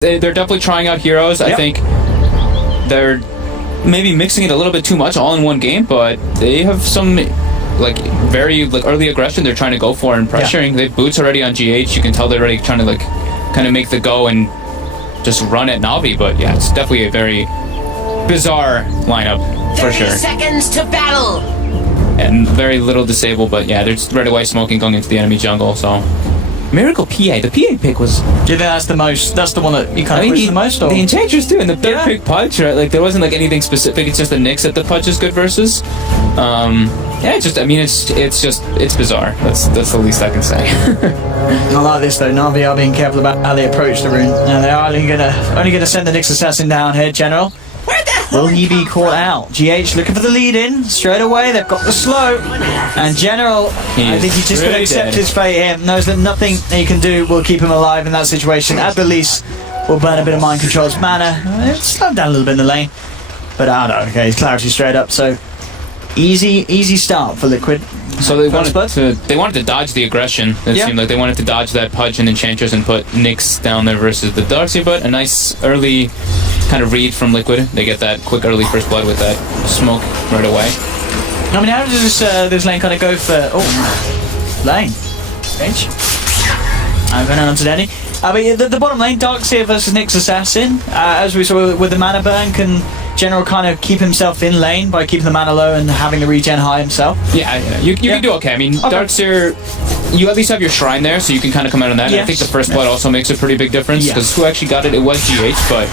they're definitely trying out heroes. I think they're maybe mixing it a little bit too much all in one game, but they have some very early aggression they're trying to go for and pressuring. They have boots already on GH. You can tell they're already trying to kind of make the go and just run at Navi. But yeah, it's definitely a very bizarre lineup for sure. 30 seconds to battle. And very little disable, but yeah, they're just right away smoking going into the enemy jungle. So Miracle PA, the PA pick was. Do you think that's the most? That's the one that you kind of push the most? Or? The Enchantress too, and the third pick Pudge, right? There wasn't anything specific. It's just the Nyx that the Pudge is good versus. It's bizarre. That's the least I can say. I like this though. Navi are being careful about how they approach the rune. Now they are only gonna send the Nyx Assassin down here, General. Will he be caught out? GH looking for the lead in straight away. They've got the slow, and General, I think he's just going to accept his fate here. Knows that nothing he can do will keep him alive in that situation. At the least, will burn a bit of mind control's mana. Slow him down a little bit in the lane, but I don't know. Okay, he's clarity straight up. So easy start for Liquid. So they wanted to dodge the aggression. It seemed like they wanted to dodge that Pudge and Enchantress and put Nyx down there versus the Darkseer, but a nice early kind of read from Liquid. They get that quick early first blood with that smoke right away. I mean, how does this lane kind of go for... lane. H. I'm going on to Denny. I mean, the bottom lane, Darkseer versus Nyx Assassin, as we saw with the mana burn, can General kind of keep himself in lane by keeping the mana low and having the regen high himself? Yeah, you can do okay. I mean, Darkseer, you at least have your shrine there, so you can kind of come out on that. Yes. I think the first blood also makes a pretty big difference, because who actually got it? It was GH, but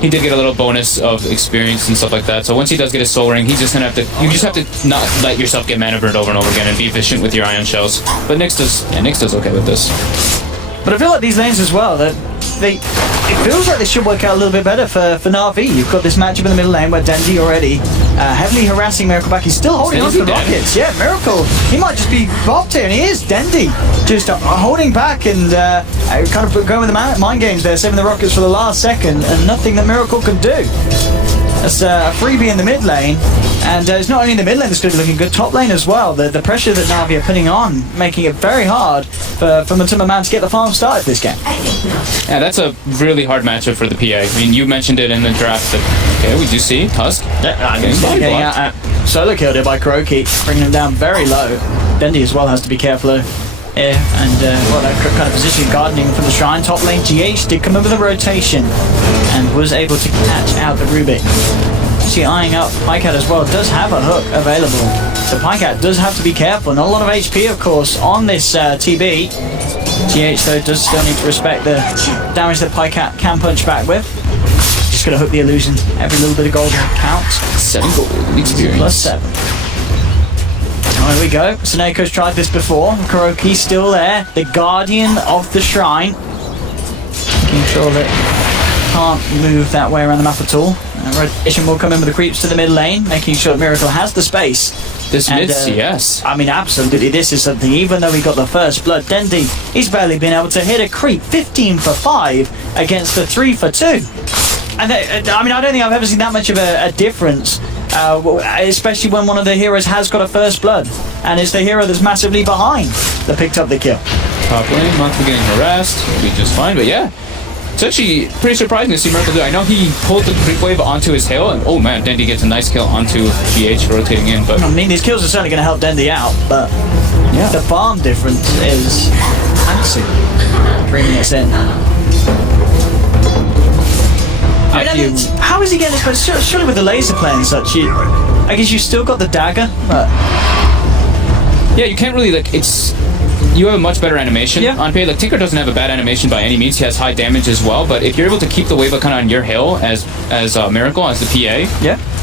he did get a little bonus of experience and stuff like that. So once he does get his soul ring, he's just gonna have to. You just have to not let yourself get mana burned over and over again and be efficient with your ion shells. But Nyx does okay with this. But I feel like these lanes as well, it feels like they should work out a little bit better for Navi. You've got this matchup in the middle lane where Dendy already heavily harassing Miracle back. He's still holding on to the rockets. Yeah, Miracle, he might just be bopped here, and he is. Dendy just holding back and kind of going with the mind games there, saving the rockets for the last second, and nothing that Miracle can do. That's a freebie in the mid lane, and it's not only in the mid lane that's going to be looking good, top lane as well. The pressure that Navi are putting on, making it very hard for Matuma Man to get the farm started this game. Yeah, that's a really hard matchup for the PA. I mean, you mentioned it in the draft that, we do see Tusk. Getting out solo killed here by Kuroki, bringing him down very low. Dendy as well has to be careful here, and that kind of position gardening from the shrine. Top lane, GH did come over the rotation and was able to catch out the Rubik. See, eyeing up Pycat as well, does have a hook available. So Pycat does have to be careful. Not a lot of HP, of course, on this TB. GH, though, does still need to respect the damage that Pycat can punch back with. Just going to hook the illusion. Every little bit of gold counts. 7 gold experience. Plus 7. There we go. Suneko's tried this before. Kuroki's still there. The guardian of the shrine. Making sure that can't move that way around the map at all. Rotation will come in with the creeps to the mid lane, making sure that Miracle has the space. This mid CS. I mean, absolutely, this is something. Even though he got the first blood, Dendy, he's barely been able to hit a creep 15 for 5 against the 3 for 2. And I mean, I don't think I've ever seen that much of a difference. Especially when one of the heroes has got a first blood, and it's the hero that's massively behind that picked up the kill. Top lane, Monthly getting harassed, will be just fine, but yeah. It's actually pretty surprising to see Miracle do. I know he pulled the creep wave onto his tail, and oh man, Dendy gets a nice kill onto GH rotating in. But I mean, these kills are certainly going to help Dendy out, but the farm difference is massive. 3 minutes in. I mean, how is he getting this? Surely with the laser play and such, I guess you still got the dagger, but yeah, you can't really you have a much better animation on PA. Tinker doesn't have a bad animation by any means. He has high damage as well, but if you're able to keep the wave kind of on your hill as Miracle, as the PA,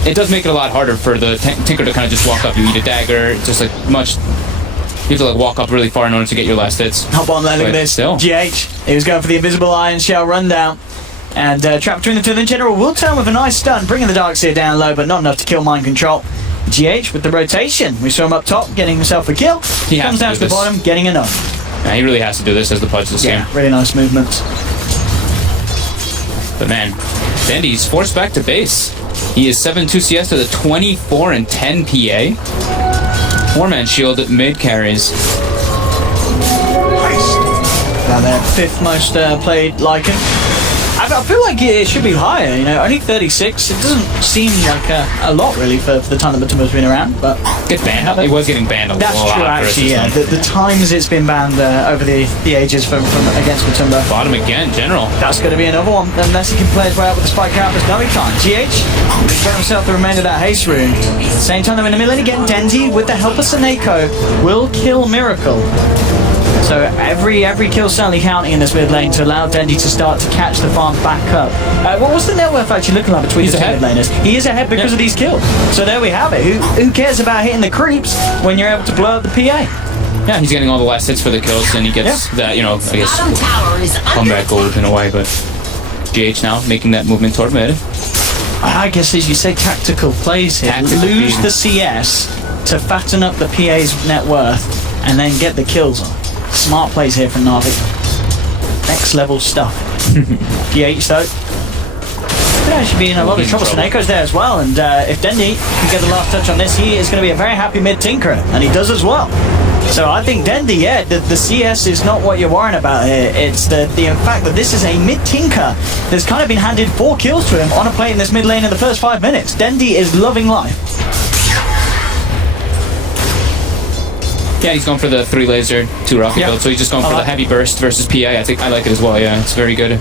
it does make it a lot harder for the Tinker to kind of just walk up. You eat a dagger, just much. You have to walk up really far in order to get your last hits. Hop on there, look at this. GH, he was going for the invisible iron shell rundown. And trap between the two. Then General will turn with a nice stun, bringing the Darkseer down low, but not enough to kill mind control. GH with the rotation. We saw him up top, getting himself a kill. He comes down to the bottom, getting enough. Yeah, he really has to do this as the Pudge this game. Really nice movements. But man, Dendy's forced back to base. He is 7-2 CS to the 24 and 10 PA. 4-man shield at mid carries. Now their 5th most played Lycan. I feel like it should be higher, you know, only 36. It doesn't seem like a lot, really, for the time that Matumba's been around, but... Gets banned. It was getting banned a lot. That's true, actually, yeah. The times it's been banned over the ages from against Matumba. Bottom again, General. That's going to be another one, unless he can play his way out with the spike carapace. No, he can't. GH, he's got himself the remainder of that haste rune. Same time, they're in the middle, and again, Dendy, with the help of Seneko, will kill Miracle. So every kill certainly counting in this mid lane to allow Dendy to start to catch the farm back up. What's the net worth actually looking like between the two mid laners? He is ahead because of these kills. So there we have it. Who cares about hitting the creeps when you're able to blow up the PA? Yeah, he's getting all the last hits for the kills, and he gets that, you know, I guess, comeback gold in a way, but GH now making that movement toward mid. I guess, as you say, tactical plays here. Lose the CS to fatten up the PA's net worth and then get the kills on. Smart plays here from Navi. Next level stuff. GH though, could actually be in a lot of trouble. Seneco's there as well, and if Dendy can get the last touch on this, he is going to be a very happy mid tinkerer, and he does as well. So I think Dendy, yeah, the CS is not what you're worrying about here. It's the fact that this is a mid tinker that's kind of been handed 4 kills to him on a play in this mid lane in the first 5 minutes. Dendy is loving life. Yeah, he's going for the 3 laser, 2 rocket build, so he's just going for the heavy burst versus PA. I think I like it as well, yeah, it's very good.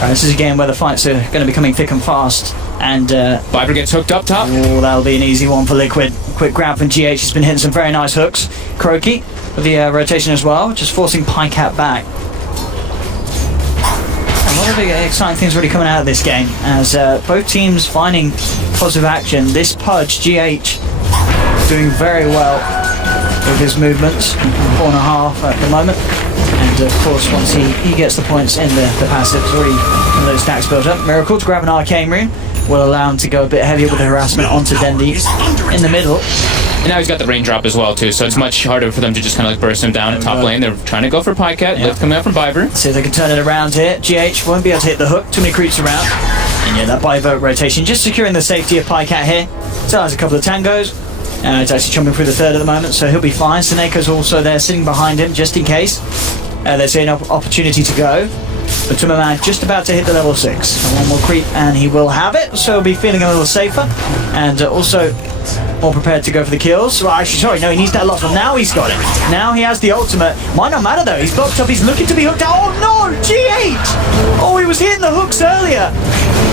This is a game where the fights are going to be coming thick and fast, and Viper gets hooked up top. Oh, that'll be an easy one for Liquid. Quick grab from GH, he's been hitting some very nice hooks. Croaky with the rotation as well, just forcing Pycat back. A lot of exciting things really coming out of this game, as both teams finding positive action. This Pudge, GH, doing very well with his movements, 4.5 at the moment, and of course once he gets the points in the passive, it's already those stacks built up. Miracle to grab an arcane rune will allow him to go a bit heavier with the harassment onto Dendy in the middle. And now he's got the raindrop as well too, so it's much harder for them to just kind of like burst him down in top lane. They're trying to go for Pycat, lift coming out from Viper. See if they can turn it around here. GH won't be able to hit the hook, too many creeps around. And yeah, that Viper rotation just securing the safety of Pycat here. Still has a couple of tangos. It's actually jumping through the third at the moment, so he'll be fine. Seneca's also there sitting behind him just in case. There's an opportunity to go. But Tumberman just about to hit the level 6. So one more creep and he will have it, so he'll be feeling a little safer. And also more prepared to go for the kills. Well, actually, sorry, no, he needs that last one. Now he's got it. Now he has the ultimate. Might not matter though, he's blocked up, he's looking to be hooked out. Oh no, GH! Oh, he was hitting the hooks earlier.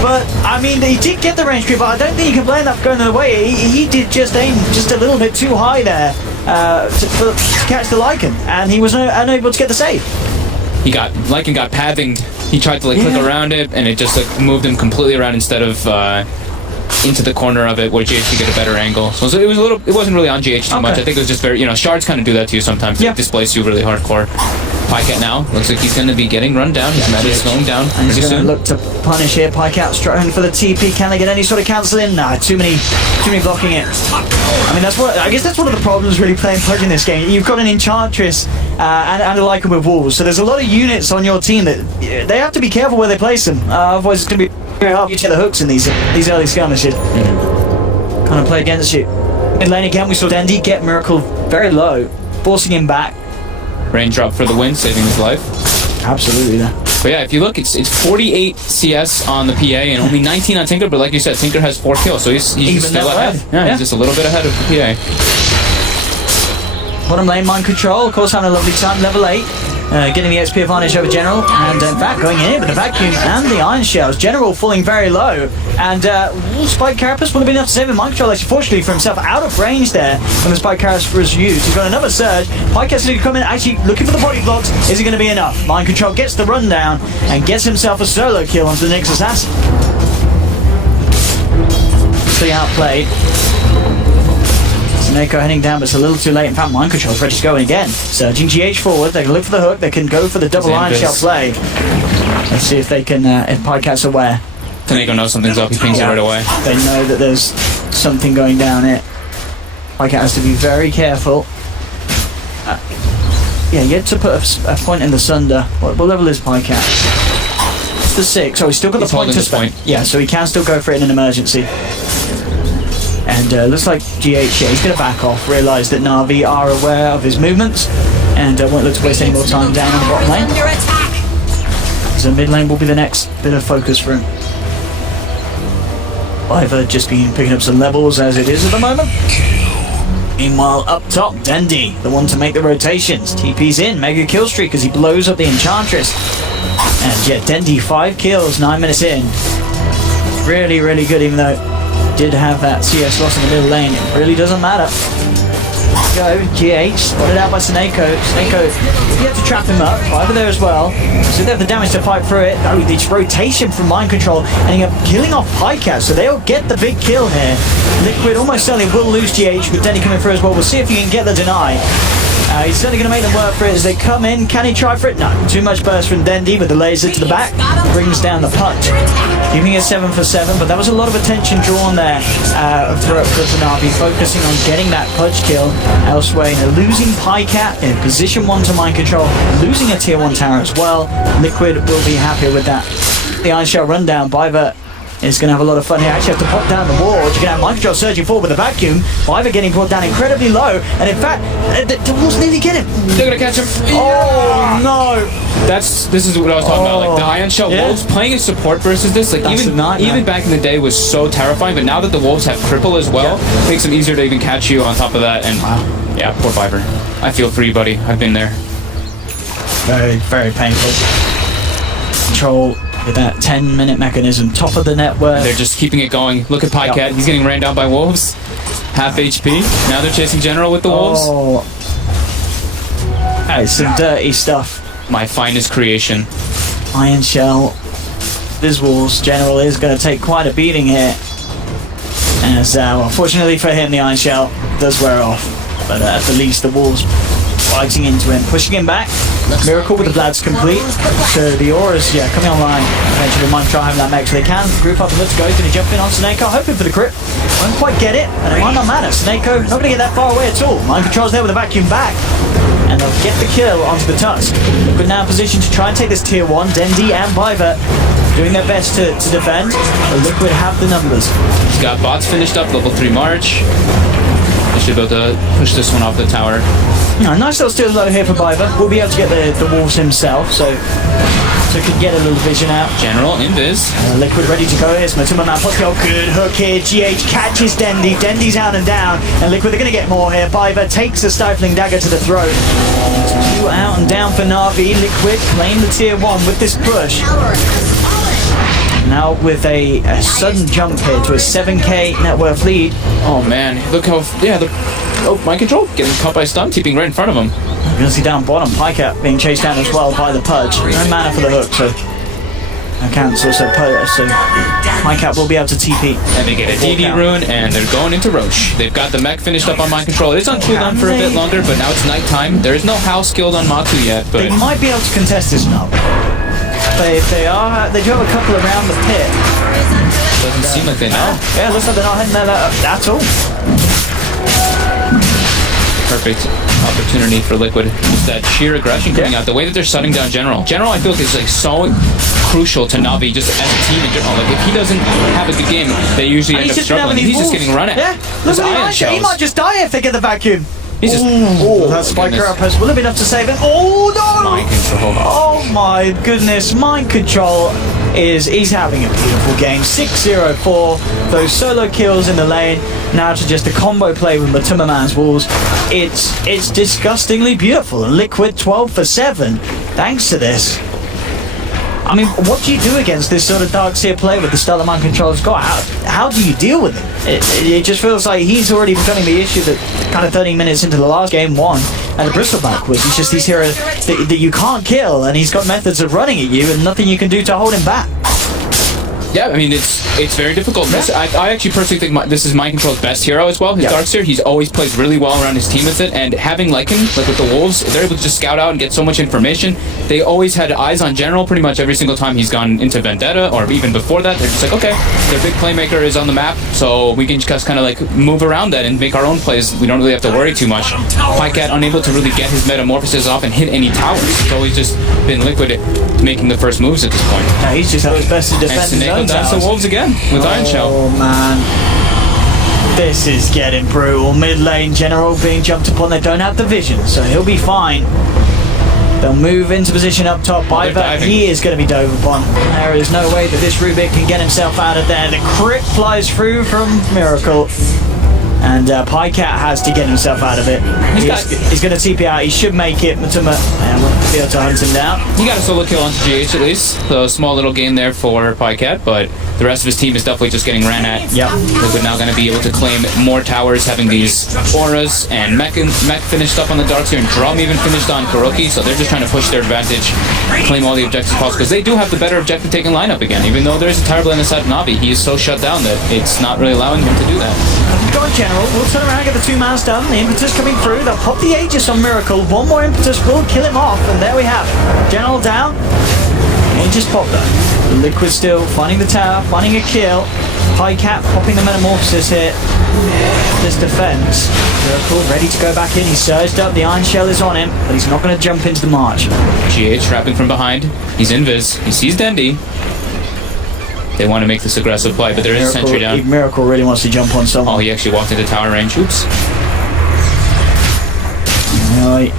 But, I mean, he did get the range creep, but I don't think you can blame that for going the other way. He did just aim just a little bit too high there to catch the Lycan, and he was unable to get the save. Lycan got pathinged. He tried to like click around it, and it just like moved him completely around instead of into the corner of it, where GH could get a better angle. So it was it wasn't really on GH too much. I think it was just very, shards kind of do that to you sometimes. They displace you really hardcore. Pycat now looks like he's going to be getting run down. His meta is slowing down pretty soon. Look to punish here. Pycat struggling for the TP. Can they get any sort of cancel in? Nah, too many blocking it. I mean, I guess that's one of the problems really playing Pudge in this game. You've got an Enchantress and a Lycan with Wolves, so there's a lot of units on your team that they have to be careful where they place them. Otherwise, it's going to be very hard for you to get the hooks in these early skirmishes. Kind of play against you. In lane again, we saw Dendy get Miracle very low, forcing him back. Raindrop for the win, saving his life. Absolutely, though. But yeah, if you look, it's 48 CS on the PA and only 19 on Tinker. But like you said, Tinker has 4 kills, so he's still ahead. Yeah, he's just a little bit ahead of the PA. Bottom lane, mind control. Of course, having a lovely time. Level 8. Getting the XP advantage over General, and in fact going in with the vacuum and the iron shells. General falling very low, and Spike Carapace would have been enough to save him. Mind control actually fortunately for himself out of range there when the Spike Carapace was used. He's got another surge. Pycat's going to come in actually looking for the body blocks. Is it going to be enough? Mind control gets the rundown and gets himself a solo kill onto the Nyx Assassin. So outplayed. Seneko heading down, but it's a little too late. In fact, mind control's ready to go again. Surging GH forward, they can look for the hook, they can go for the double iron shell play. Let's see if they can, if Pycat's aware. Seneko knows something's up, he pings it right away. They know that there's something going down here. Pycat has to be very careful. Yeah, you had to put a point in the Sunder. What level is Pycat? It's the 6, so he's still got the point to spend. Yeah, so he can still go for it in an emergency. And looks like GH, he's going to back off, realise that Navi are aware of his movements, and won't look to waste any more time down on the bottom lane. as mid lane will be the next bit of focus for him. I've just been picking up some levels as it is at the moment. Meanwhile, up top, Dendi, the one to make the rotations. TP's in, mega kill streak as he blows up the Enchantress. And yeah, Dendi, 5 kills, 9 minutes in. Really, really good, even though did have that CS loss in the middle lane. It really doesn't matter. Go, GH, spotted out by Snako. Snako, you have to trap him up. Over there as well. So they have the damage to fight through it. Oh, this rotation from Mind Control, ending up killing off Pycat, so they'll get the big kill here. Liquid almost certainly will lose GH with Denny coming through as well. We'll see if he can get the deny. He's certainly going to make them work for it as they come in. Can he try for it? No. Too much burst from Dendi with the laser to the back. Brings down the punch. Keeping it 7 for 7, but that was a lot of attention drawn there for Navi, focusing on getting that punch kill elsewhere. Losing Pycat in position 1 to Mind Control, losing a tier 1 tower as well. Liquid will be happy with that. The Iron Shell rundown, Biver is going to have a lot of fun here. Actually have to pop down the wall. You can have Mind Control surging forward with a vacuum. Biver getting brought down incredibly low, and in fact, the walls nearly get him. They're going to catch him. Oh no! This is what I was talking about. Like the Iron Shell Wolves playing as support versus this. Like even back in the day was so terrifying, but now that the Wolves have cripple as well, it makes them easier to even catch you on top of that. And yeah, poor Biver. I feel for you, buddy. I've been there. Very, very painful. Control with that 10-minute mechanism, top of the network. They're just keeping it going. Look at Pycat. He's getting ran down by Wolves. Half HP. Now they're chasing General with the Wolves. That is some dirty stuff. My finest creation. Iron Shell. This Wolves General is going to take quite a beating here. As unfortunately for him, the Iron Shell does wear off. But at the least, the Wolves fighting into him, pushing him back. Miracle with the Bloods complete. So the auras, coming online. Eventually, might try having that mech so they can. Group up and let's go. Going to jump in on Snako, hoping for the crit. Won't quite get it, and it might not matter. Snako not going to get that far away at all. Mind Control's there with a vacuum back. And they'll get the kill onto the Tusk. Liquid now in position to try and take this tier 1. Dendi and Biver doing their best to defend. But Liquid have the numbers. He's got bots finished up, level 3 March. They should be able to push this one off the tower. Nice little steal low here for Biver. We'll be able to get the Wolves himself, so can get a little vision out. General, invis. Liquid ready to go. Here's Matuma Man. Good hook here. GH catches Dendi. Dendi's out and down. And Liquid, they're going to get more here. Biver takes a stifling dagger to the throat. It's 2 out and down for Navi. Liquid claim the tier 1 with this push. Now with a sudden jump here to a 7k net worth lead. Oh man, look how Mind Control getting caught by stun, keeping right in front of him. We're gonna see down bottom Pycat being chased down as well by the Pudge. No mana for the hook, so I cancel. So Pycat will be able to TP. And they get a DD rune, and they're going into Roche. They've got the mech finished up on Mind Control. It is on cooldown for a bit longer, but now it's nighttime. There is no house skilled on Matu yet, but they might be able to contest this now. They do have a couple around the pit. Doesn't seem like they know. Yeah, looks like they're not heading there at all. Perfect opportunity for Liquid. Just that sheer aggression coming out. The way that they're shutting down General. General, I feel like, is like so crucial to Navi just as a team in general. Like if he doesn't have a good game, they usually end up struggling. He's just getting run at. Yeah, look at Iron Shells. He might just die if they get the vacuum. He's just that spiker up will have been enough to save him. Oh no! Mind Control. Oh my goodness, Mind Control he's having a beautiful game. 6-0-4. Those solo kills in the lane. Now to just a combo play with Matuma Man's Wolves. It's disgustingly beautiful. And Liquid 12 for 7. Thanks to this. I mean, what do you do against this sort of Darkseer play with the Stellar Mind Control's got? How do you deal with it? It just feels like he's already becoming the issue that kind of 30 minutes into the last game 1 and the Bristleback was. He's just these heroes that you can't kill, and he's got methods of running at you and nothing you can do to hold him back. Yeah, I mean, it's very difficult. Yeah. I actually personally think this is Mind Control's best hero as well. His Darkseer, he's always plays really well around his team with it, and having Lycan, like with the Wolves, they're able to just scout out and get so much information. They always had eyes on General pretty much every single time he's gone into Vendetta, or even before that. They're just like, okay, their big playmaker is on the map, so we can just kind of like move around that and make our own plays. We don't really have to worry too much. Pycat unable to really get his metamorphosis off and hit any towers. It's always just been Liquid making the first moves at this point. Yeah, he's just had his best to defend his own that's the Wolves again with Iron Shell. Oh man, this is getting brutal. Mid lane General being jumped upon. They don't have the vision, so he'll be fine. They'll move into position up top. Biver, he is going to be dove upon. There is no way that this Rubik can get himself out of there. The crit flies through from Miracle. And Pycat has to get himself out of it. He's going to TP out. He should make it. Matuma will be able to hunt him down. He got a solo kill onto GH at least. So a small little gain there for Pycat, but the rest of his team is definitely just getting ran at. Yep. They're now going to be able to claim more towers, having these auras, and Mech finished up on the darts here, and Drum even finished on Kuroki, so they're just trying to push their advantage, claim all the objectives possible, because they do have the better objective taking lineup again, even though there's a tower on the side of Navi. He is so shut down that it's not really allowing him to do that. Go in general, we'll turn around, get the 2-man stun, the impetus coming through, they'll pop the Aegis on Miracle, one more impetus will kill him off, and there we have it. General down, Aegis popped though. Liquid still finding the tower, finding a kill. Pycat popping the Metamorphosis here. This defense. Miracle ready to go back in, he's surged up, the Iron Shell is on him, but he's not going to jump into the march. GH trapping from behind, he's invis, he sees Dendi. They want to make this aggressive play, but there is a sentry down. Miracle really wants to jump on someone. Oh, he actually walked into tower range. Oops. Right.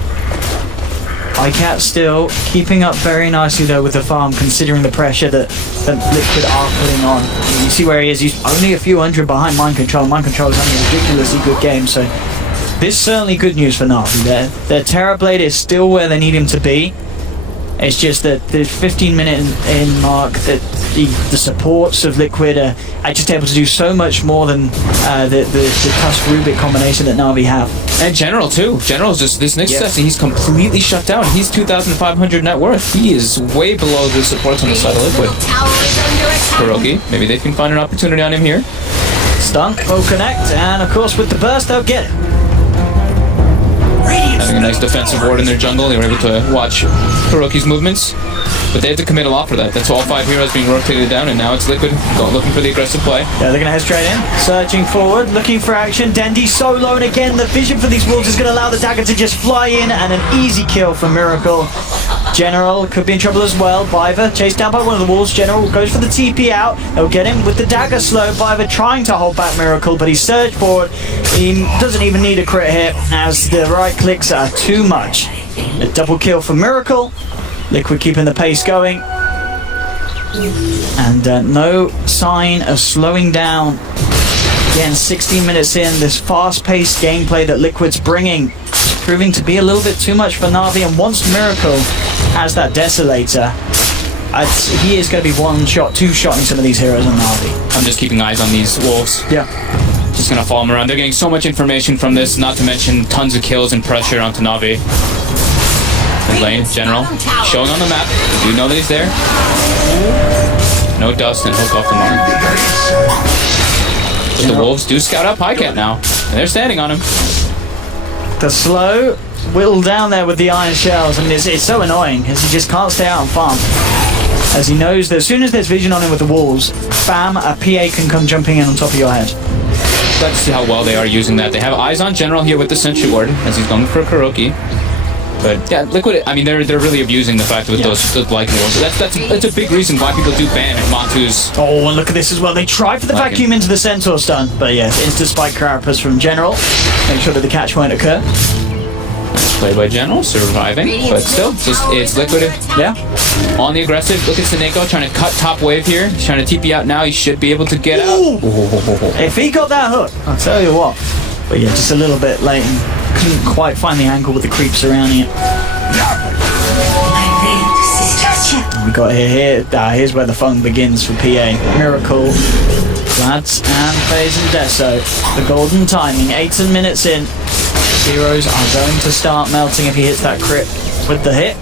Pycat still keeping up very nicely though with the farm, considering the pressure that Liquid are putting on. You see where he is. He's only a few hundred behind Mind Control. Mind Control is having a ridiculously good game, so this is certainly good news for Navi. Their Terrorblade is still where they need him to be. It's just that the 15-minute in mark, that the supports of Liquid are just able to do so much more than the Tusk Rubik combination that Navi have. And General too. General's just this next session, he's completely shut down. He's 2,500 net worth. He is way below the supports on the side of Liquid. Kuroki, maybe they can find an opportunity on him here. Stun will connect, and of course with the burst they'll get it. Having a nice defensive ward in their jungle, they were able to watch Kuroki's movements, but they have to commit a lot for that. That's all 5 heroes being rotated down, and now it's Liquid looking for the aggressive play. Yeah, they're going to head straight in, surging forward, looking for action. Dendi solo, and again the vision for these wolves is going to allow the dagger to just fly in, and an easy kill for Miracle. General could be in trouble as well. Biver chased down by one of the wolves. General goes for the TP out. They'll get him with the dagger slow. Biver trying to hold back Miracle, but he surged forward. He doesn't even need a crit hit as the right clicks are too much. A double kill for Miracle. Liquid keeping the pace going. And no sign of slowing down. Again, 16 minutes in, this fast-paced gameplay that Liquid's bringing is proving to be a little bit too much for Navi, and once Miracle has that Desolator, he is going to be one-shot, two-shotting some of these heroes on Navi. I'm just keeping eyes on these wolves. Yeah. Just going to follow them around. They're getting so much information from this, not to mention tons of kills and pressure onto Navi. Lane, General, showing on the map. You do know that he's there. No dust and hook off the mark. But the wolves do scout out Pycat now, and they're standing on him. The slow whittle down there with the iron shells. I mean, it's so annoying as he just can't stay out and farm. As he knows that as soon as there's vision on him with the wolves, bam, a PA can come jumping in on top of your head. Let's see how well they are using that. They have eyes on General here with the Sentry Ward as he's going for Kuroki. But yeah, Liquid, I mean, they're really abusing the fact with those lightning wolves. So that's a big reason why people do ban Matu's. Oh, and look at this as well. They try for the vacuum into the Centaur stun, but yes, insta spike carapace from General. Make sure that the catch won't occur. Nice play by General, surviving, but still, it's Liquid. Yeah. On the aggressive, look at Seneko trying to cut top wave here. He's trying to TP out now. He should be able to get out. If he got that hook, I'll tell you what. But yeah, just a little bit late and couldn't quite find the angle with the creep surrounding it. We got here's where the fun begins for PA. Miracle, Lads, and FaZe and Deso. The golden timing, 18 minutes in. Heroes are going to start melting if he hits that crit with the hit.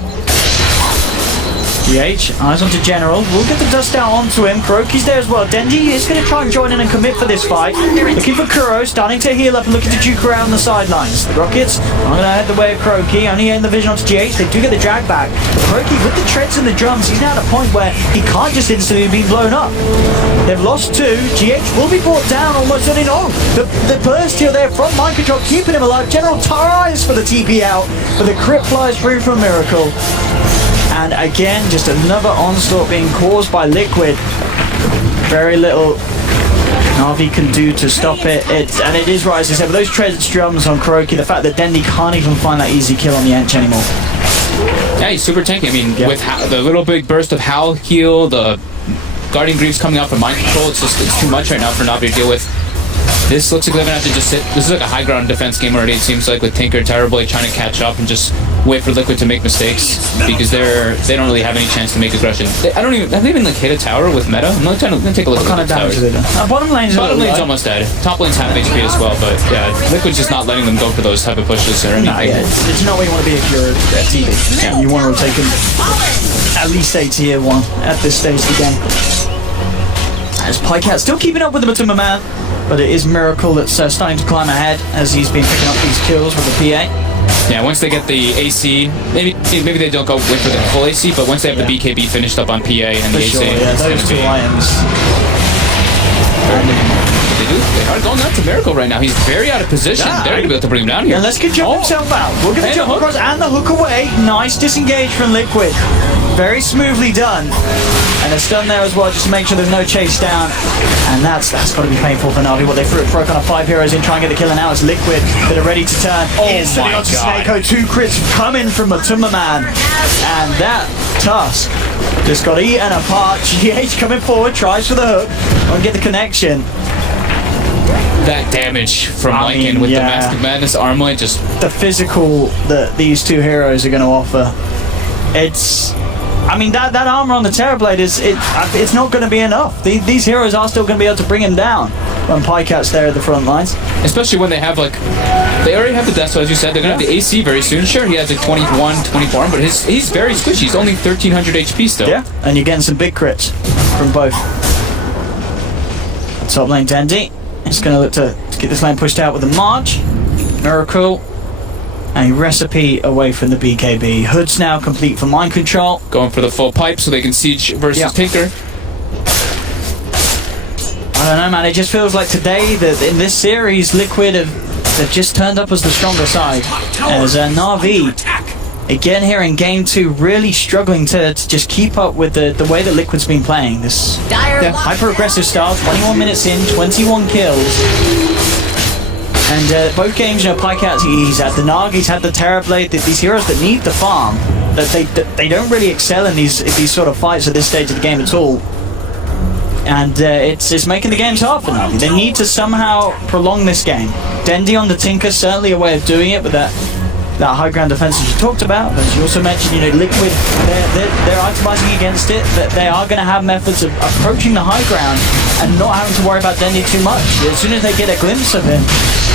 GH, eyes onto General. We'll get the dust down onto him. Kuroki's there as well. Dendi is going to try and join in and commit for this fight. Looking for Kuro, starting to heal up and looking to juke around the sidelines. The Rockets are going to head the way of Kuroki. Only getting the vision onto GH. They do get the drag back. Kuroki with the treads and the drums, he's now at a point where he can't just instantly be blown up. They've lost two. GH will be brought down almost on his own. The burst here there from Mind Control keeping him alive. General tries for the TP out, but the crit flies through from Miracle. And again, just another onslaught being caused by Liquid. Very little Navi can do to stop it. And it is right, as I said, with those treads drums on Kuroki, the fact that Dendi can't even find that easy kill on the Ench anymore. Yeah, he's super tanky. I mean, with the little big burst of Howl heal, the Guardian Greaves coming out from mind control, it's too much right now for Navi to deal with. This looks like they're gonna have to just sit. This is like a high ground defense game already. It seems like with Tinker, Terrorblade trying to catch up and just wait for Liquid to make mistakes because they don't really have any chance to make aggression. I don't even like hit a tower with meta. I'm not trying to take a look at the towers. Bottom lane's almost dead. Top lane's half HP as well, but yeah, Liquid's just not letting them go for those type of pushes or anything. No, yeah, it's not where you want to be if you're a TV. Yeah. You want to take at least a tier 1 at this stage of the game. As Pycat still keeping up with the Matuma Man, but it is Miracle that's starting to climb ahead as he's been picking up these kills with the PA. Yeah, once they get the AC, maybe they don't go wait for the full AC, but once they have the BKB finished up on PA and the AC, yeah, those two items. They are going out to Miracle right now. He's very out of position. They're going to be able to bring him down here. And let's get jump himself out. We're going to jump across and the hook away. Nice disengage from Liquid. Very smoothly done. And a stun there as well, just to make sure there's no chase down. And that's got to be painful for Navi. What they broke on a 5 heroes in, try and get the kill, and now it's Liquid that are ready to turn. Instantly onto Snakeo. 2 crits coming from Matuma Man. And that Tusk just got eaten apart. GH coming forward, tries for the hook. Won't get the connection. That damage from Lycan with the Mask of Madness Armlet, just the physical that these two heroes are going to offer. I mean, that armor on the Terrorblade it's not going to be enough. These heroes are still going to be able to bring him down when Pycat's there at the front lines. Especially when they have they already have the death, so as you said, they're going to have the AC very soon. Sure, he has a 21, 24, but he's very squishy. He's only 1300 HP still. Yeah, and you're getting some big crits from both. Top lane Dendi. He's going to look to get this lane pushed out with a March. Miracle. A recipe away from the BKB. Hood's now complete for mind control. Going for the full pipe so they can siege versus Tinker. I don't know, man. It just feels like today that in this series, Liquid have just turned up as the stronger side. As Navi, again here in game 2, really struggling to just keep up with the way that Liquid's been playing. This hyper-aggressive style, 21 minutes in, 21 kills. And both games, Pycat, he's had the Nag, he's had the Terrorblade, these heroes that need the farm, that they don't really excel in these sort of fights at this stage of the game at all. And it's making the games hard for Navi. They need to somehow prolong this game. Dendi on the Tinker, certainly a way of doing it, but that high ground defense that you talked about, but you also mentioned, Liquid, they're itemizing against it, that they are going to have methods of approaching the high ground and not having to worry about Dendi too much. As soon as they get a glimpse of him,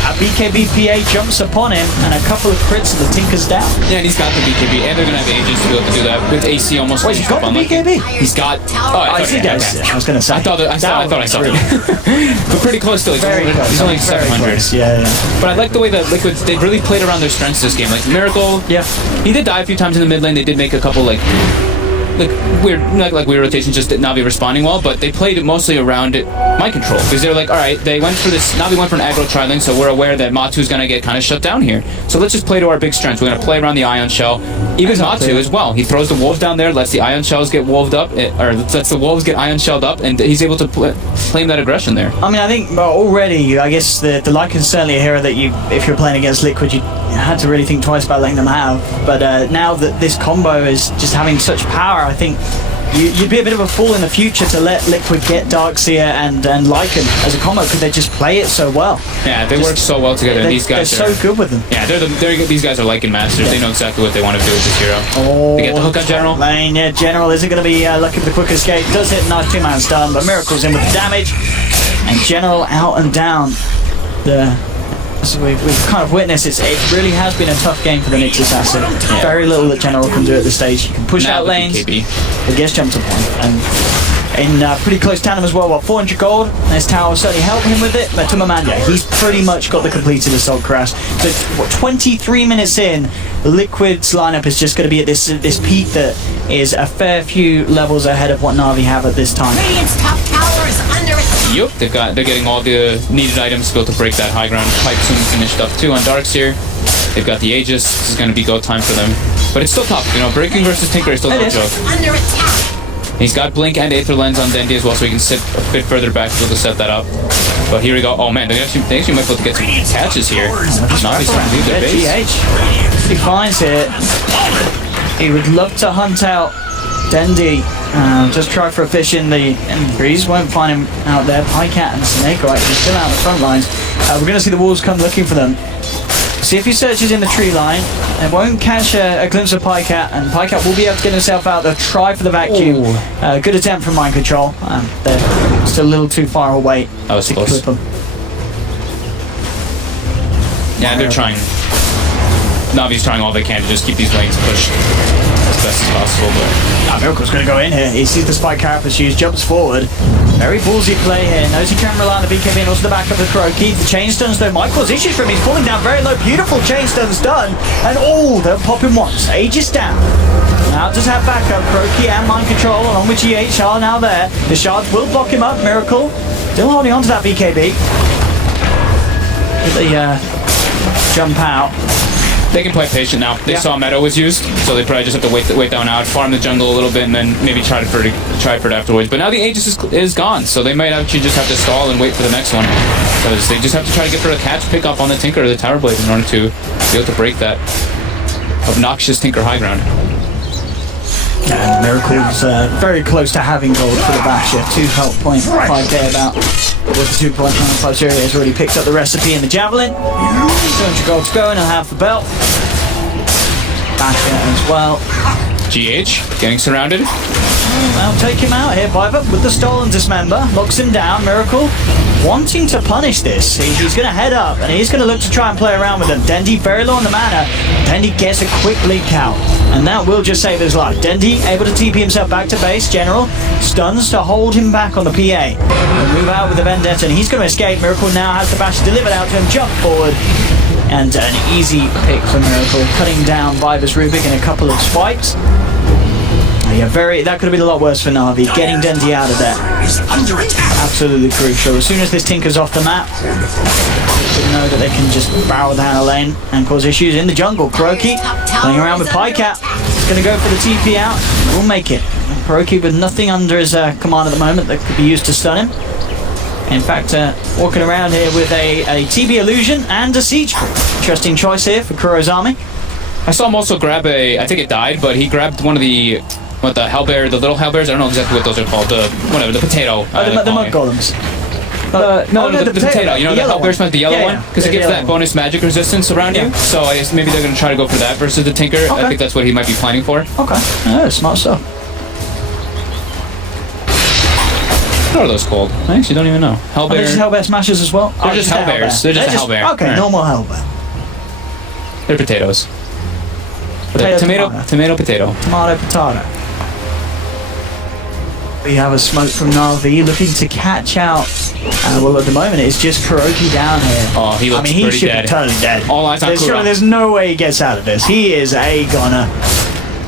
a BKB PA jumps upon him, and a couple of crits and the Tinker's down. Yeah, and he's got the BKB, and they're going to have Aegis to be able to do that with AC almost. Wait, he's got the BKB? He's got... Oh, I was going to say. I thought I saw it. But pretty close still. He's only 700. Yeah. But I like the way that Liquid, they really played around their strengths this game. Like Miracle, he did die a few times in the mid lane. They did make a couple weird rotations, just Navi responding well, but they played it mostly around mind control because they're like, all right, they went for this. Navi went for an aggro tri-lane, so we're aware that Matu's gonna get kind of shut down here. So let's just play to our big strengths. We're gonna play around the Ion Shell. Even Matu as well. He throws the wolves down there, lets the Ion Shells get wolved up, or lets the wolves get Ion Shelled up, and he's able to claim that aggression there. I mean, I think already, I guess the Lycan's certainly a hero that if you're playing against Liquid, you had to really think twice about letting them have. But now that this combo is just having such power, I think you'd be a bit of a fool in the future to let Liquid get Darkseer and Lycan as a combo because they just play it so well. Yeah, they work so well together. These guys they're so good with them. Yeah, these guys are Lycan masters. Yeah. They know exactly what they want to do with this hero. They get the hook on General. Lane, General isn't going to be lucky with the quick escape. Does hit a nice 2-man stun, but Miracle's in with the damage. And General out and down. So we've kind of witnessed it really has been a tough game for the Nyx assassin. Yeah. Very little that General can do at this stage. He can push out lanes, but gets jumped upon. And in pretty close tandem as well, 400 gold. This tower will certainly help him with it. But Tumamanya, he's pretty much got the completed assault crash. So 23 minutes in, Liquid's lineup is just going to be at this peak that is a fair few levels ahead of what Navi have at this time. Radiant's top tower is under attack. Yep, they're getting all the needed items to be able to break that high ground. Pipe soon finished up too on Darkseer. They've got the Aegis. This is going to be go time for them. But it's still tough, breaking versus Tinker is still no joke. Under attack. He's got Blink and Aether Lens on Dendi as well, so he can sit a bit further back to be able to set that up. But here we go. Oh man, they actually might be able to get some catches here. Navi's trying to leave their base. He finds it. He would love to hunt out Dendi. Just try for a fish in the breeze. Won't find him out there. Pycat and Snake are actually still out on the front lines. We're going to see the wolves come looking for them. See if he searches in the tree line. It won't catch a glimpse of Pycat, and Pycat will be able to get himself out there. Try for the vacuum. Good attempt from Mind Control. They're still a little too far away. That was close. Yeah, they're trying. Navi's trying all they can to just keep these lanes pushed as best as possible, but Miracle's going to go in here. He sees the spike carapace use, jumps forward. Very ballsy play here. Knows he can rely on the BKB and also the back of the Kuroki. The chain stuns though might cause issues for him. He's falling down very low. Beautiful chain stuns done. And they'll pop him once. Aegis down. Now just have backup. Kuroki and Mind Control along with GH are now there. The shards will block him up. Miracle still holding on to that BKB. Jump out. they can play patient now. They saw Meadow was used, so they probably just have to wait down out, farm the jungle a little bit, and then maybe try for it afterwards. But now the Aegis is gone, so they might actually just have to stall and wait for the next one. Because they just have to try to get for a catch pick up on the Tinker or the Tower Blade in order to be able to break that obnoxious Tinker high ground. And Miracle's very close to having gold for the Basher. 2 health point, 5k about. Was the 2.95 area has already picked up the recipe in the Javelin. 200 gold to go and he'll have the belt. Basher as well. GH getting surrounded. I'll take him out here. Viper with the stolen dismember. Locks him down. Miracle wanting to punish this. He's going to head up and he's going to look to try and play around with him. Dendi very low on the mana. Dendi gets a quick leak out. And that will just save his life. Dendi able to TP himself back to base. General stuns to hold him back on the PA. He'll move out with the Vendetta and he's going to escape. Miracle now has the bash delivered out to him. Jump forward. And an easy pick for Miracle. Cutting down Viper's Rubik in a couple of swipes. Yeah, that could have been a lot worse for Navi. Getting Dendi out of there. Absolutely crucial. As soon as this Tinker's off the map, they know that they can just barrel down a lane and cause issues in the jungle. Kuroki playing around with Pycat. He's going to go for the TP out. We'll make it. Kuroki with nothing under his command at the moment that could be used to stun him. In fact, walking around here with a TB illusion and a siege. Interesting choice here for Kuro's army. I saw him also grab I think it died, but he grabbed one of the hellbear, the little hellbears. I don't know exactly what those are called. The potato. The mud golems. The potato. You know, the hellbear's not the yellow one, because it gives that bonus magic resistance around you. So I guess maybe they're going to try to go for that versus the Tinker. Okay. I think that's what he might be planning for. Okay. Smart stuff. What are those called? I actually don't even know. Hellbear. They're just hellbear smashers as well? They're just hellbears. They're just a hellbear. Okay, normal hellbear. They're potatoes. Tomato. Tomato, potato. We have a smoke from Navi looking to catch out. Well, at the moment, it's just Kuroki down here. Oh, he looks he should dead. be totally dead. All eyes on Kuro. There's no way he gets out of this. He is a goner.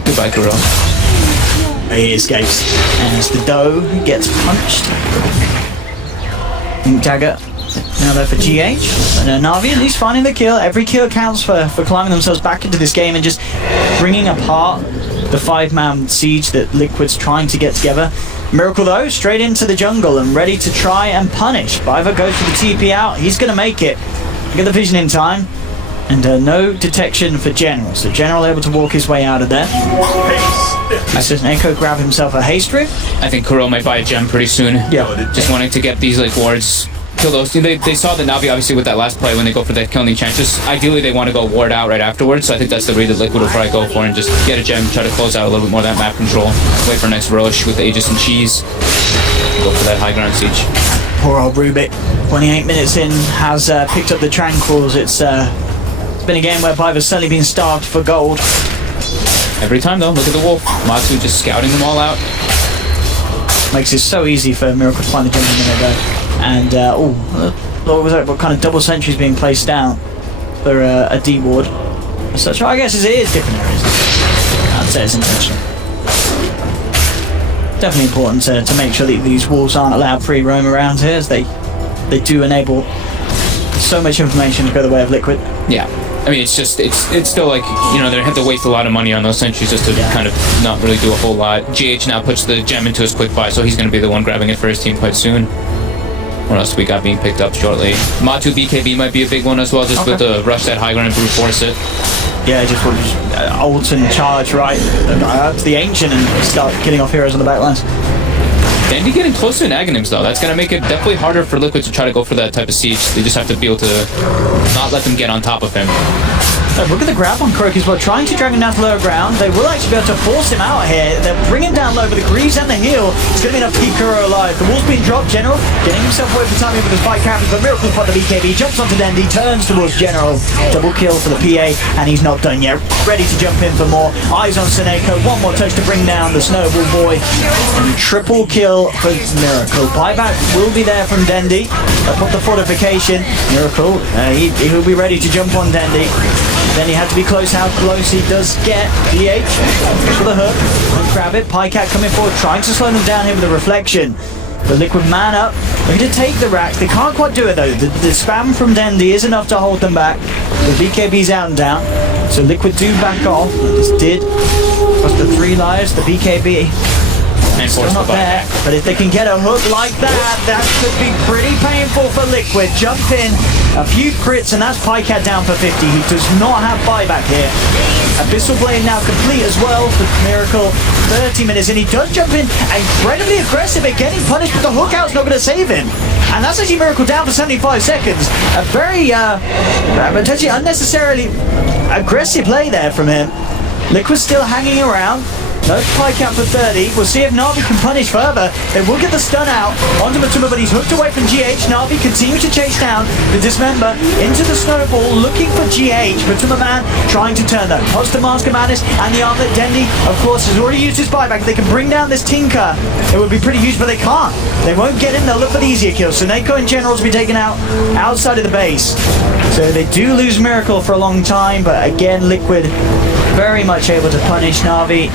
Goodbye, Kuro. He escapes. As the doe gets punched. Ink Dagger. Now there for GH. And Navi at least finding the kill. Every kill counts for climbing themselves back into this game and just bringing apart the 5-man siege that Liquid's trying to get together. Miracle though, straight into the jungle and ready to try and punish. Biver goes for the TP out. He's going to make it. Get the vision in time. And no detection for General. So General able to walk his way out of there. As an Echo grab himself a haste rift. I think Kuro might buy a gem pretty soon. Yeah. Just wanting to get these wards. Kill those. They saw the Navi obviously with that last play when they go for that killing enchant. Just ideally they want to go ward out right afterwards. So I think that's the read that Liquid will probably go for and just get a gem, try to close out a little bit more of that map control. Wait for next Roche with the Aegis and Cheese. Go for that high ground siege. Poor old Rubik. 28 minutes in has picked up the Tranquils. It's been a game where Biver's certainly been starved for gold. Every time though, look at the wolf. Matsu just scouting them all out. Makes it so easy for Miracle to find the gem in there though. And what was that? What kind of double sentries being placed down for a D ward? Such, I guess it is different areas. I'd say it's intentional. Definitely important to make sure that these wolves aren't allowed free roam around here, as they do enable so much information to go the way of Liquid. Yeah. I mean, it's still like, you know, they have to waste a lot of money on those sentries just to kind of not really do a whole lot. GH now puts the gem into his quick buy, so he's going to be the one grabbing it for his team quite soon. What else we got being picked up shortly? Matu BKB might be a big one as well, just with the rush that high ground and brute force it. Yeah, just ult and charge right up to the Ancient and start killing off heroes on the backlines. Dandy getting close to an Aghanims though. That's going to make it definitely harder for Liquid to try to go for that type of siege. They just have to be able to not let them get on top of him. Look at the grab on Croak as well, trying to drag him down to lower ground. They will actually be able to force him out here. They'll bring him down low, but the Greaves and the heal, it's going to be enough to keep Kuro alive. The wall's being dropped, General getting himself away from timing with his fight captains, but Miracle spot the BKB, jumps onto Dendy, turns towards General. Double kill for the PA, and he's not done yet. Ready to jump in for more. Eyes on Seneko, one more touch to bring down the Snowball Boy. And triple kill for Miracle. Buyback will be there from Dendy. They'll put the fortification. Miracle, he will be ready to jump on Dendy. Then he had to be close. How close he does get. DH for the hook. Grab it. Pycat coming forward, trying to slow them down here with a reflection. The Liquid man up. Looking to take the racks. They can't quite do it though. The spam from Dendy is enough to hold them back. The BKB's out and down. So Liquid do back off. This did cost the 3 lives. The BKB still not there, but if they can get a hook like that, that could be pretty painful for Liquid. Jump in, a few crits, and that's Pycat down for 50. He does not have buyback here. Abyssal Blade now complete as well for Miracle. 30 minutes, and he does jump in, incredibly aggressive at getting punished, but the hook out's not going to save him. And that's actually Miracle down for 75 seconds. A very, potentially unnecessarily aggressive play there from him. Liquid still hanging around. No Pycat for 30. We'll see if Navi can punish further. They will get the stun out onto Matuma, but he's hooked away from GH. Navi continues to chase down the Dismember into the Snowball, looking for GH. Matuma Man trying to turn that. Post the Mask of Madness and the Armlet. Dendy, of course, has already used his buyback. If they can bring down this Tinker, it would be pretty huge, but they can't. They won't get in. They'll look for the easier kills. So Neko and General will be taken out outside of the base. So they do lose Miracle for a long time, but again, Liquid very much able to punish Navi.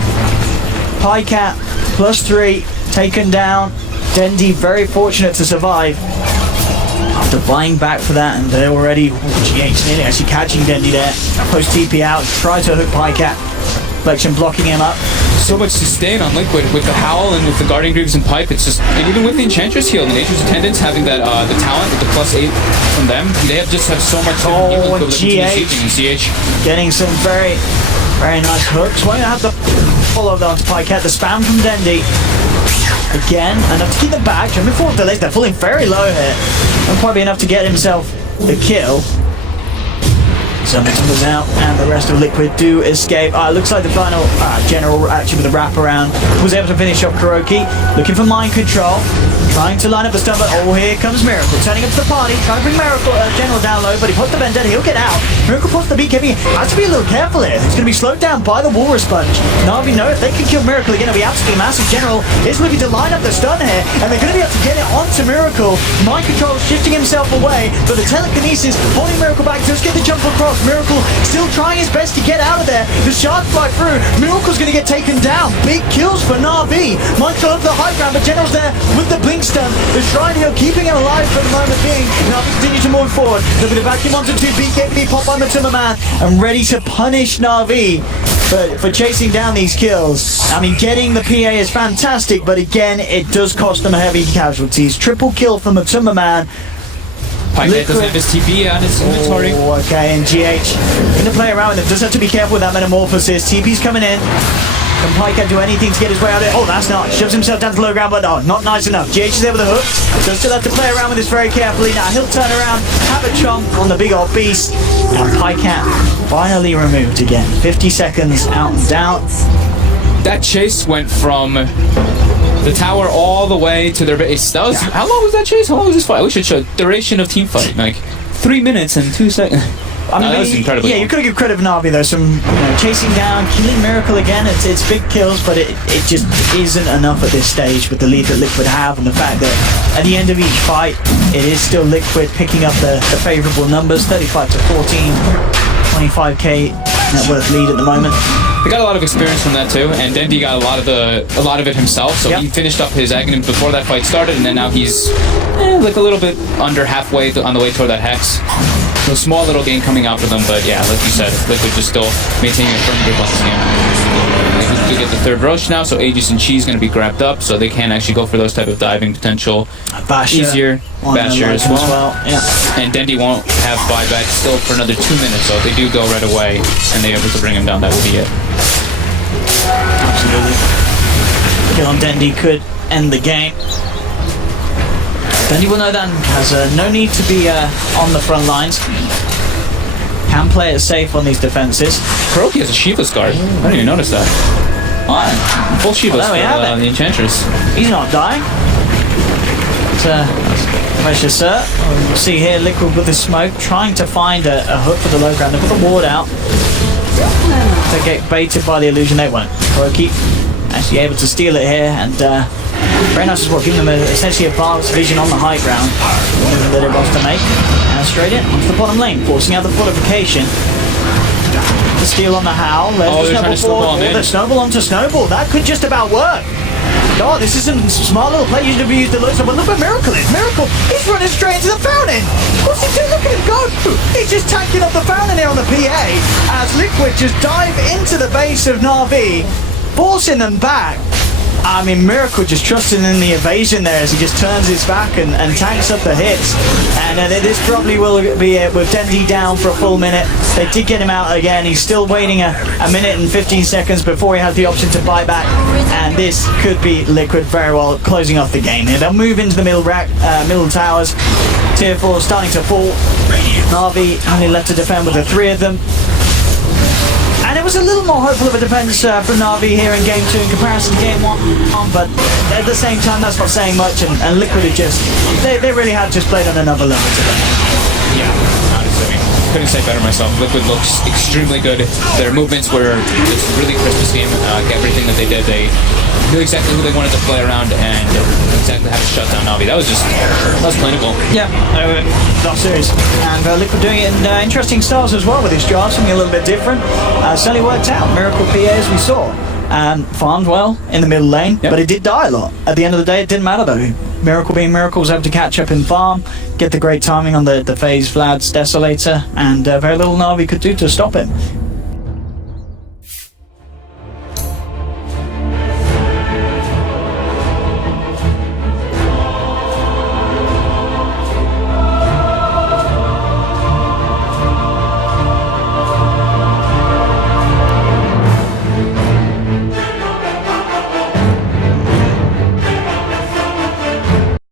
Pycat +3 taken down. Dendy very fortunate to survive after buying back for that, and they're already GH nearly actually catching Dendy there. Post TP out, try to hook Pycat. Reflection blocking him up. So much sustain on Liquid with the Howl and with the Guardian Greaves and Pipe. It's just, and even with the Enchantress heal, the Nature's Attendants having that the talent with the +8 from them, they just have so much and GH getting some very nice hooks. Won't have to follow that onto Pycat. The spam from Dendy again, enough to keep them back. Jumping forward delays. They're falling very low here. Won't quite be enough to get himself the kill. Something was out, and the rest of Liquid do escape. Looks like the final General, actually with the wraparound, was able to finish off Kuroki. Looking for mind control, trying to line up the stun, but here comes Miracle, turning up to the party, trying to bring General down low, but he puts the Vendetta, he'll get out. Miracle puts the BKB, has to be a little careful here. He's going to be slowed down by the Walrus Sponge. Navi know if they can kill Miracle again, it'll be absolutely massive. General is looking to line up the stun here, and they're going to be able to get it onto Miracle. Mind control shifting himself away, but the telekinesis holding Miracle back, just get the jump across. Miracle still trying his best to get out of there. The shards fly through. Miracle's going to get taken down. Big kills for Navi. Mindful of the high ground, but General's there with the blink stun. The Shrine Heal keeping him alive for the moment being. Navi continues to move forward. They'll be the vacuum onto 2. BKB pop by Matuma Man and ready to punish Navi for chasing down these kills. I mean, getting the PA is fantastic, but again, it does cost them heavy casualties. Triple kill from Matuma Man. Pycat doesn't have his TP on his inventory. Okay, and GH going to play around with him. Does have to be careful with that Metamorphosis. TP's coming in. Can Pycat do anything to get his way out of it? Oh, that's not. Shoves himself down to the low ground, but no, not nice enough. GH is there with a hook. Does still have to play around with this very carefully. Now he'll turn around, have a chomp on the big old beast. And Pycat finally removed again. 50 seconds out and down. That chase went from the tower all the way to their base. That was, how long was that chase? How long was this fight? We should show duration of team fight. Like 3 minutes and 2 seconds. I mean, that was incredibly long. You could give credit to Navi though. Some chasing down, killing Miracle again. It's big kills, but it just isn't enough at this stage with the lead that Liquid have and the fact that at the end of each fight, it is still Liquid picking up the favourable numbers. 35 to 14, 25k net worth lead at the moment. They got a lot of experience from that too, and Dendy got a lot of it himself. So he finished up his Aghanim before that fight started, and then now he's like a little bit under halfway on the way toward that Hex. a small little gain coming out for them, but yeah, like you said, Liquid just still maintaining a firm grip on this game. Liquid do get the third rush now, so Aegis and Chi is going to be grabbed up, so they can actually go for those type of diving potential. Basher Easier. Basher as well. Yeah. And Dendi won't have buyback still for another 2 minutes, so if they do go right away and they're able to bring him down, that will be it. Absolutely. Kill on Dendi could end the game. Dendi will know that has no need to be on the front lines. Can play it safe on these defenses. Kuroki has a Shiva's guard. I didn't even notice that. Oh, Full Shiva's Well, there we have for it. the Enchantress. he's not dying. Pressure, sir. We'll see here Liquid with the smoke, trying to find a hook for the low ground. They put the ward out. They get baited by the illusion. They won't. Kuroki actually able to steal it here, and very nice as well, giving them essentially advanced vision on the high ground that it wants to make. And straight in onto the bottom lane, forcing out the fortification. The steal on the Howl. There's they're the trying to snowball forward. him in. The snowball onto snowball. That could just about work. God, this is some smart little play. Usually we use the looks of, but look what Miracle is. Miracle, he's running straight into the fountain. What's he doing? Look at him go. He's just tanking up the fountain here on the PA as Liquid just dive into the base of Navi, forcing them back. I mean, Miracle just trusting in the evasion there as he just turns his back and tanks up the hits. And this probably will be it with Dendi down for a full minute. They did get him out again. He's still waiting a minute and 15 seconds before he has the option to buy back. And this could be Liquid very well closing off the game here. They'll move into the middle towers. Tier 4 starting to fall. Navi only left to defend with the 3 of them. And it was a little more hopeful of a defense from Navi here in Game 2 in comparison to Game 1, but at the same time that's not saying much, and Liquid had just, they really had just played on another level today. Yeah, honestly, I mean, couldn't say better myself. Liquid looks extremely good. Their movements were just really crisp this game. Everything that they did, they knew exactly who they wanted to play around and exactly how to shut down Navi. That was playable. Yeah, not serious. And Liquid doing it in interesting styles as well with his drive, something a little bit different. Certainly worked out. Miracle PA as we saw. Farmed well in the middle lane, but it did die a lot. At the end of the day, it didn't matter though. Miracle being Miracle was able to catch up in farm, get the great timing on the phase Vlad's Desolator, and very little Navi could do to stop him.